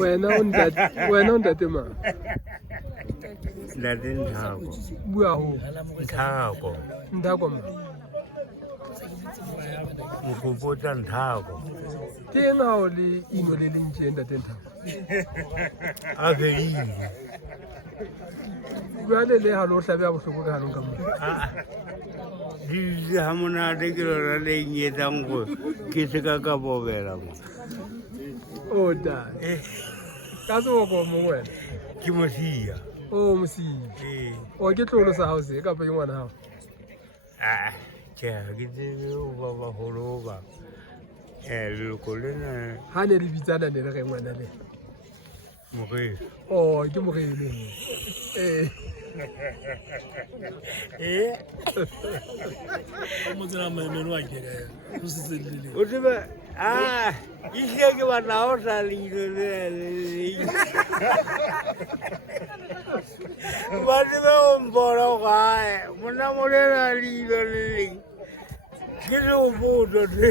wena ntate ma Ntate Nthako. bua ho Nthako. Nthako ma Mokgopotsa Nthako. ke eng ha o le ino le leng tje ntate Nthako A fedile. jwale le ha lo hlabeha bohloko ka halong ka mo Di ha monate ke lona le nketsang gore ke se ka bobela mo. o da ka se o go mo wena Ke mosia. o mosii o ke tlolo sa hao se ka pe ngwana hao Ke ha ke tsebe ho ba baholo ba. Leloko lena ha ne le bitsana ne le re ngwana le Moreso. o ke mo rele O tsebe ehlile ke batla ha o sa leilo le ba tsebe o mpona gae mona molela leilo le leng ke se o foto te